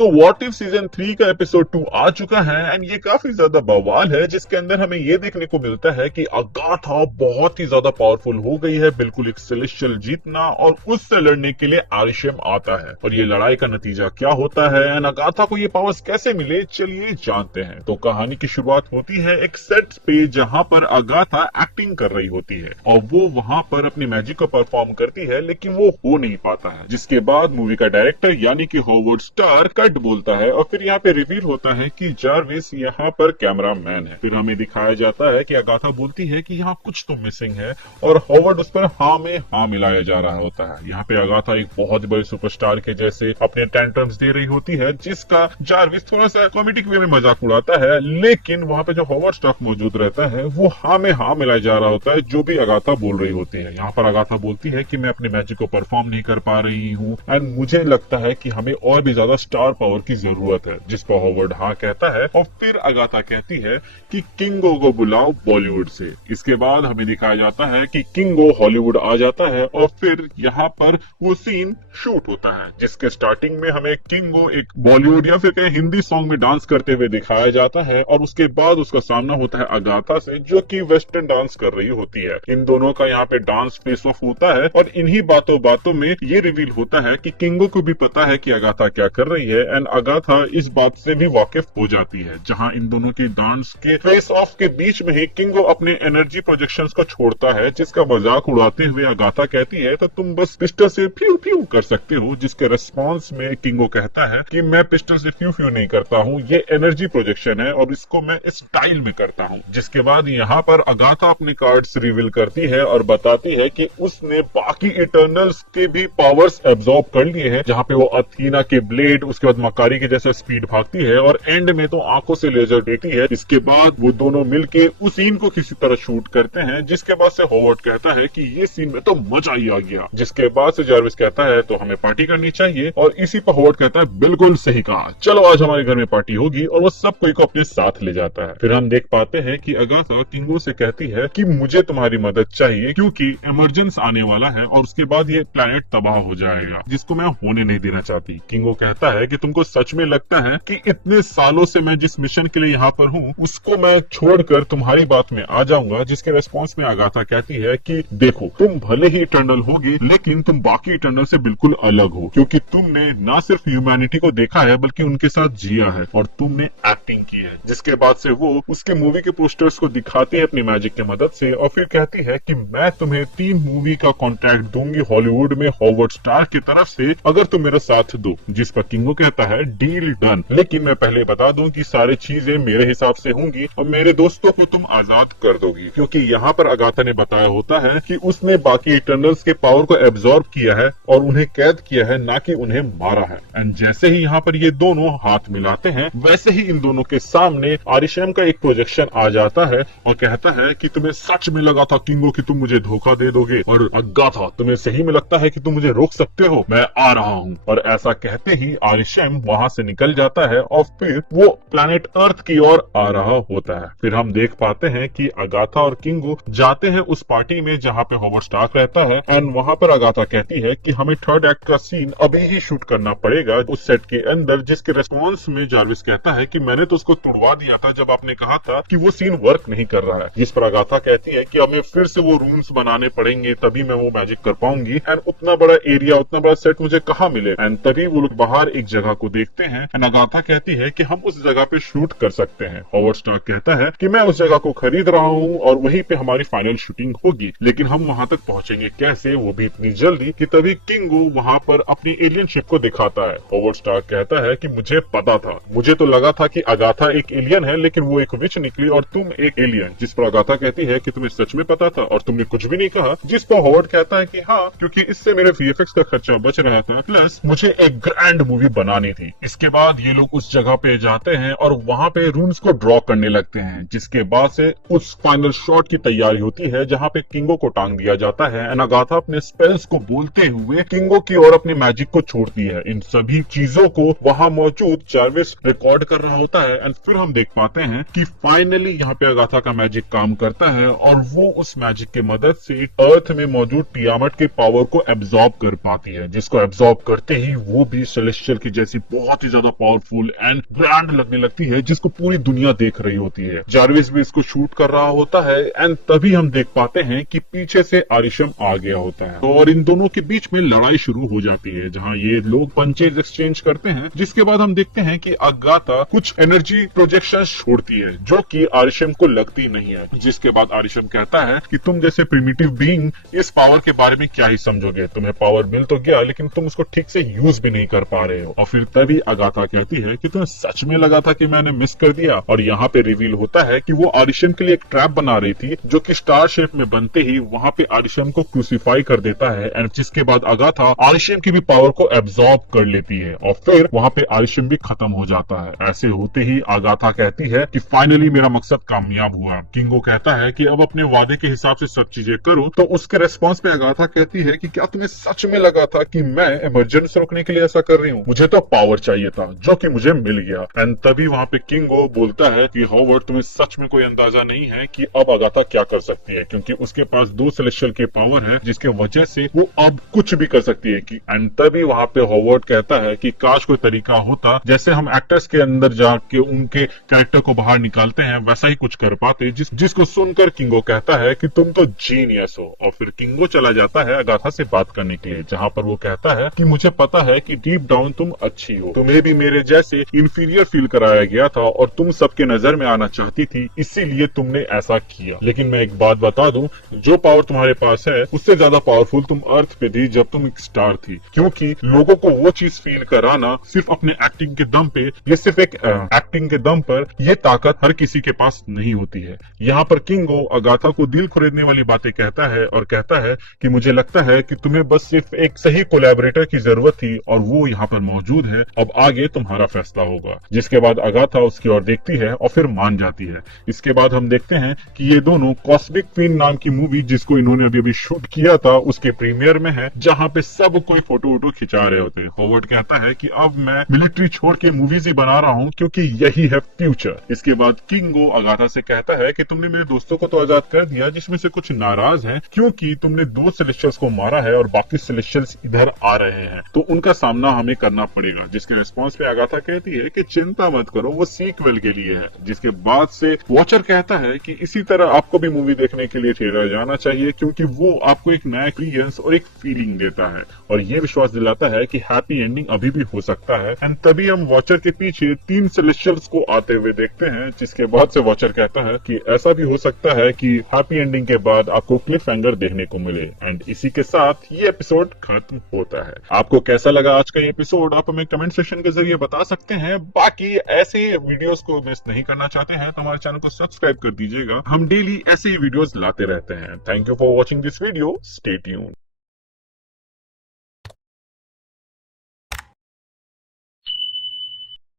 तो what if season 3 का episode 2 आ चुका है एंड ये काफी ज्यादा बवाल है, जिसके अंदर हमें ये देखने को मिलता है कि अगाथा बहुत ही ज्यादा पावरफुल हो गई है, बिल्कुल एक सेलेस्टियल जीतना, और उससे लड़ने के लिए आरिशम आता है। और ये लड़ाई का नतीजा क्या होता है एंड अगाथा को ये पावर्स कैसे मिले, चलिए जानते हैं। तो कहानी की शुरुआत होती है एक सेट पे, जहां पर अगाथा एक्टिंग कर रही होती है और वो वहां पर अपनी मैजिक को परफॉर्म करती है, लेकिन वो हो नहीं पाता है। जिसके बाद मूवी का डायरेक्टर यानी कि हॉवर्ड स्टार कट बोलता है और फिर यहाँ पे रिवील होता है कि जार्विस यहाँ पर कैमरा मैन है। फिर हमें दिखाया जाता है कि अगाथा बोलती है कि यहाँ कुछ तो मिसिंग है और हॉवर्ड उस पर हाँ में हाँ मिलाया जा रहा होता है। यहाँ पे अगाथा एक बहुत बड़े सुपरस्टार के जैसे अपने टेंट्रम्स दे रही होती है, जिसका जार्विस थोड़ा सा कॉमेडिक वे में मजाक उड़ाता है, लेकिन वहाँ पे जो हॉवर्ड स्टाफ मौजूद रहता है वो हाँ में हाँ मिलाया जा रहा होता है जो भी अगाथा बोल रही होती है। यहाँ पर अगाथा बोलती है कि मैं अपने मैजिक को परफॉर्म नहीं कर पा रही हूँ एंड मुझे लगता है कि हमें और भी ज्यादा स्टार पावर की जरूरत है, जिस पर हॉवर्ड हाँ कहता है। और फिर अगाथा कहती है कि किंगो को बुलाओ बॉलीवुड से। इसके बाद हमें दिखाया जाता है कि किंगो हॉलीवुड आ जाता है और फिर यहाँ पर वो सीन शूट होता है, जिसके स्टार्टिंग में हमें किंगो एक बॉलीवुड या फिर कहीं हिंदी सॉन्ग में डांस करते हुए दिखाया जाता है और उसके बाद उसका सामना होता है अगाथा से, जो कि वेस्टर्न डांस कर रही होती है। इन दोनों का यहाँ पे डांस फेस ऑफ होता है और इन्हीं बातों बातों में ये रिवील होता है कि किंगो को भी पता है कि अगाथा क्या कर रही है एंड अगाथा इस बात से भी वाकिफ हो जाती है। जहां इन दोनों की डांस के फेस ऑफ के बीच में ही किंगो अपने एनर्जी प्रोजेक्शंस को छोड़ता है, जिसका मजाक उड़ाते हुए अगाथा कहती है तो तुम बस पिस्टल से फ्यू फ्यू कर सकते हो, जिसके रिस्पॉन्स में किंगो कहता है कि मैं पिस्टल से फ्यू फ्यू नहीं करता हूँ, ये एनर्जी प्रोजेक्शन है और इसको मैं इस स्टाइल में करता हूँ। जिसके बाद यहाँ पर अगाथा अपने कार्ड्स रिवील करती है और बताती है कि उसने बाकी इटर्नल्स के भी पावर्स एब्जॉर्ब कर लिए हैं, जहाँ पे वो अथीना के ब्लेड, उसके बाद मकारी के जैसे स्पीड भागती है और एंड में तो आंखों से लेजर देती है। इसके बाद वो दोनों मिलके उस सीन को किसी तरह शूट करते हैं, जिसके बाद से हॉवर्ड कहता है कि ये सीन में तो मजा ही आ गया। जिसके बाद से जार्विस कहता है तो हमें पार्टी करनी चाहिए और इसी पर हॉवर्ड कहता है बिल्कुल सही कहा, चलो आज हमारे घर में पार्टी होगी, और वो सब कोई को अपने साथ ले जाता है। फिर हम देख पाते हैं कि अगाथा किंगो से कहती है कि मुझे तुम्हारी मदद चाहिए क्योंकि इमरजेंस आने वाला है और उसके बाद ये प्लेनेट तबाह हो जाएगा, जिसको मैं होने नहीं देना चाहती। किंगो कहता है कि तुमको सच में लगता है कि इतने सालों से मैं जिस मिशन के लिए यहाँ पर हूँ उसको मैं छोड़कर तुम्हारी बात में आ जाऊंगा। जिसके रेस्पॉन्स में अगाथा कहती है कि देखो तुम भले ही इटर्नल होगी, लेकिन तुम बाकी इटर्नल से बिल्कुल अलग हो, क्योंकि तुमने ना सिर्फ ह्यूमैनिटी को देखा है बल्कि उनके साथ जिया है और तुमने एक्टिंग की है। जिसके बाद से वो उसके मूवी के पोस्टर्स को दिखाती है अपनी मैजिक की मदद से और फिर कहती है कि मैं तुम्हें 3 मूवी का कॉन्ट्रैक्ट दूंगी हॉलीवुड में हॉवर्ड स्टार की तरफ से, अगर तुम मेरा साथ दो। जिस पर किंगो कहता है डील डन, लेकिन मैं पहले बता दूं कि सारी चीजें मेरे हिसाब से होंगी और मेरे दोस्तों को तुम आजाद कर दोगी, क्योंकि यहाँ पर अगाथा ने बताया होता है कि उसने बाकी इटर्नल्स के पावर को एब्जॉर्ब किया है और उन्हें कैद किया है, ना कि उन्हें मारा है। एंड जैसे ही यहाँ पर ये दोनों हाथ मिलाते हैं, वैसे ही इन दोनों के सामने आरिशम का एक प्रोजेक्शन आ जाता है और कहता है कि तुम्हें सच में लगा था किंगो कि तुम मुझे धोखा दे दोगे, और अगाथा तुम्हें सही में लगता है कि तुम मुझे रोक सकते हो, मैं आ रहा हूँ। और ऐसा कहते ही आरिशम वहां से निकल जाता है और फिर वो प्लैनेट अर्थ की ओर आ रहा होता है। फिर हम देख पाते हैं कि अगाथा और किंगो जाते हैं उस पार्टी में जहाँ पे हॉवर्ड स्टार्क रहता है एंड वहाँ पर अगाथा कहती है कि हमें थर्ड एक्ट का सीन अभी ही शूट करना पड़ेगा उस सेट के अंदर। जिसके रेस्पॉन्स में जार्विस कहता है कि मैंने तो उसको तुड़वा दिया था जब आपने कहा था कि वो सीन वर्क नहीं कर रहा है। जिस पर अगाथा कहती है कि हमें फिर से वो रूम्स बनाने पड़ेंगे, तभी मैं वो मैजिक कर पाऊंगी एंड उतना बड़ा एरिया, उतना बड़ा सेट मुझे कहाँ मिले। एंड तभी वो लोग बाहर एक जगह को देखते हैं एंड अगाथा कहती है कि हम उस जगह पे शूट कर सकते हैं। हॉवर्ड स्टार्क कहता है कि मैं उस जगह को खरीद रहा हूँ और वहीं पे हमारी फाइनल शूटिंग होगी, लेकिन हम वहां तक पहुंचेंगे कैसे, वो भी इतनी जल्दी कि तभी किंगो वहां पर अपनी एलियन शिप को दिखाता है। हॉवर्ड स्टार्क कहता है कि मुझे पता था, मुझे तो लगा था कि अगाथा एक एलियन है, लेकिन वो एक विच निकली और तुम एक एलियन। जिस पर अगाथा कहती है कि तुम्हें सच में पता था और तुमने कुछ भी नहीं कहा। जिस पर हॉवर्ड कहता है कि हाँ, क्योंकि इससे मेरे वीएफएक्स का खर्चा बच रहा था, प्लस मुझे एक ग्रैंड मूवी बनानी थी। इसके बाद ये लोग उस जगह पे जाते हैं और वहां पे रूम्स को ड्रॉ करने लगते हैं। जिसके बाद से उस फाइनल शॉट की तैयारी होती है जहां पे किंगो को टांग दिया जाता है एंड अगाथा अपने स्पेल्स को बोलते हुए किंगो की ओर अपनी मैजिक को छोड़ती है। इन सभी चीजों को वहां मौजूद जार्विस रिकॉर्ड कर रहा होता है एंड फिर हम देख पाते हैं कि फाइनली यहाँ पे अगाथा का मैजिक काम करता है और वो उस मैजिक की मदद से अर्थ में मौजूद टियामट के पावर को एब्जॉर्ब कर पाती है, जिसको एब्जॉर्ब करते ही वो भी सेलेस्टियल की जैसे ऐसी बहुत ही ज्यादा पावरफुल एंड ग्रैंड लगने लगती है जिसको पूरी दुनिया देख रही होती है। जारविस भी इसको शूट कर रहा होता है एंड तभी हम देख पाते हैं कि पीछे से आरिशम आ गया होता है और इन दोनों के बीच में लड़ाई शुरू हो जाती है जहां ये लोग पंचेज एक्सचेंज करते हैं। जिसके बाद हम देखते हैं कि अगाथा कुछ एनर्जी प्रोजेक्शन छोड़ती है जो कि आरिशम को लगती नहीं है। जिसके बाद आरिशम कहता है कि तुम जैसे प्रिमिटिव बीइंग इस पावर के बारे में क्या ही समझोगे, तुम्हें पावर मिल तो गया लेकिन तुम उसको ठीक से यूज भी नहीं कर पा रहे हो। और फिर तभी अगाथा कहती है कि तुम्हें सच में लगा था कि मैंने मिस कर दिया। और यहाँ पे रिवील होता है कि वो आरिशम के लिए एक ट्रैप बना रही थी जो कि स्टार शेप में बनते ही वहां पे आरिशम को क्रूसीफाई कर देता है एंड जिसके बाद अगाथा आरिशम की भी पावर को एब्जॉर्ब कर लेती है और फिर वहां पे आरिशम भी खत्म हो जाता है। ऐसे होते ही अगाथा कहती है कि फाइनली मेरा मकसद कामयाब हुआ। किंगो कहता है कि अब अपने वादे के हिसाब से सब चीजें करो। तो उसके रिस्पॉन्स पे अगाथा कहती है कि क्या तुम्हें सच में लगा था कि मैं इमरजेंसी रोकने के लिए ऐसा कर रही हूँ? मुझे तो पावर चाहिए था जो कि मुझे मिल गया। एंड तभी वहां पे किंगो बोलता है कि हॉवर्ड तुम्हें सच में कोई अंदाजा नहीं है कि अब अगाथा क्या कर सकती है, क्योंकि उसके पास 2 सेलेस्टियल के पावर है जिसके वजह से वो अब कुछ भी कर सकती है। कि एंड तभी वहां पे हॉवर्ड कहता है कि काश कोई तरीका होता जैसे हम एक्टर्स के अंदर जाके उनके कैरेक्टर को बाहर निकालते हैं वैसा ही कुछ कर पाते। जिसको सुनकर किंगो कहता है कि तुम तो जीनियस हो। और फिर किंगो चला जाता है अगाथा से बात करने के लिए जहां पर वो कहता है कि मुझे पता है कि डीप डाउन तुम अच्छी हो, तुम्हें भी मेरे जैसे इंफीरियर फील कराया गया था और तुम सबके नजर में आना चाहती थी, इसीलिए तुमने ऐसा किया। लेकिन मैं एक बात बता दूं, जो पावर तुम्हारे पास है उससे ज्यादा पावरफुल तुम अर्थ पे थी जब तुम एक स्टार थी, क्योंकि लोगों को वो चीज फील कराना सिर्फ अपने एक्टिंग के दम पे, ये सिर्फ एक एक्टिंग के दम पर, ये ताकत हर किसी के पास नहीं होती है। यहाँ पर किंगो अगाथा को दिल खरीदने वाली बातें कहता है और कहता है कि मुझे लगता है कि तुम्हें बस सिर्फ एक सही कोलैबोरेटर की जरूरत थी और वो यहाँ पर मौजूद है, अब आगे तुम्हारा फैसला होगा। जिसके बाद अगाथा उसकी ओर देखती है और फिर मान जाती है। इसके बाद हम देखते हैं कि ये दोनों कॉस्मिक क्वीन नाम की मूवी जिसको इन्होंने अभी शूट किया था उसके प्रीमियर में है, जहाँ पे सब कोई फोटो वोटो खिंचा रहे होते हैं। हॉवर्ड कहता है कि अब मैं मिलिट्री छोड़ के मूवीज ही बना रहा हूँ क्योंकि यही है फ्यूचर। इसके बाद किंगो अगाथा से कहता है कि तुमने मेरे दोस्तों को तो आजाद कर दिया जिसमें से कुछ नाराज हैं क्योंकि तुमने 2 सेलेस्टियल्स को मारा है और बाकी सेलेस्टियल्स इधर आ रहे हैं, तो उनका सामना हमें करना पड़ेगा। जिसके रिस्पॉन्स पे अगाथा कहती है कि चिंता मत करो, वो सीक्वल के लिए है। जिसके बाद से वॉचर कहता है कि इसी तरह आपको भी मूवी देखने के लिए थिएटर जाना चाहिए क्योंकि वो आपको एक नया एक्सपीरियंस और एक फीलिंग देता है और ये विश्वास दिलाता है कि हैप्पी एंडिंग अभी भी हो सकता है। एंड तभी हम वॉचर के पीछे 3 सेलेस्टियल्स को आते हुए देखते हैं। जिसके बाद से वॉचर कहता है कि ऐसा भी हो सकता है कि हैप्पी एंडिंग के बाद आपको क्लिफ हैंगर देखने को मिले। एंड इसी के साथ ये एपिसोड खत्म होता है। आपको कैसा लगा आज का ये एपिसोड आप हमें कमेंट सेक्शन के जरिए बता सकते हैं। बाकी ऐसे वीडियोस को मिस नहीं करना चाहते हैं तो हमारे चैनल को सब्सक्राइब कर दीजिएगा, हम डेली ऐसे ही वीडियोस लाते रहते हैं। Thank you for watching this video, stay tuned.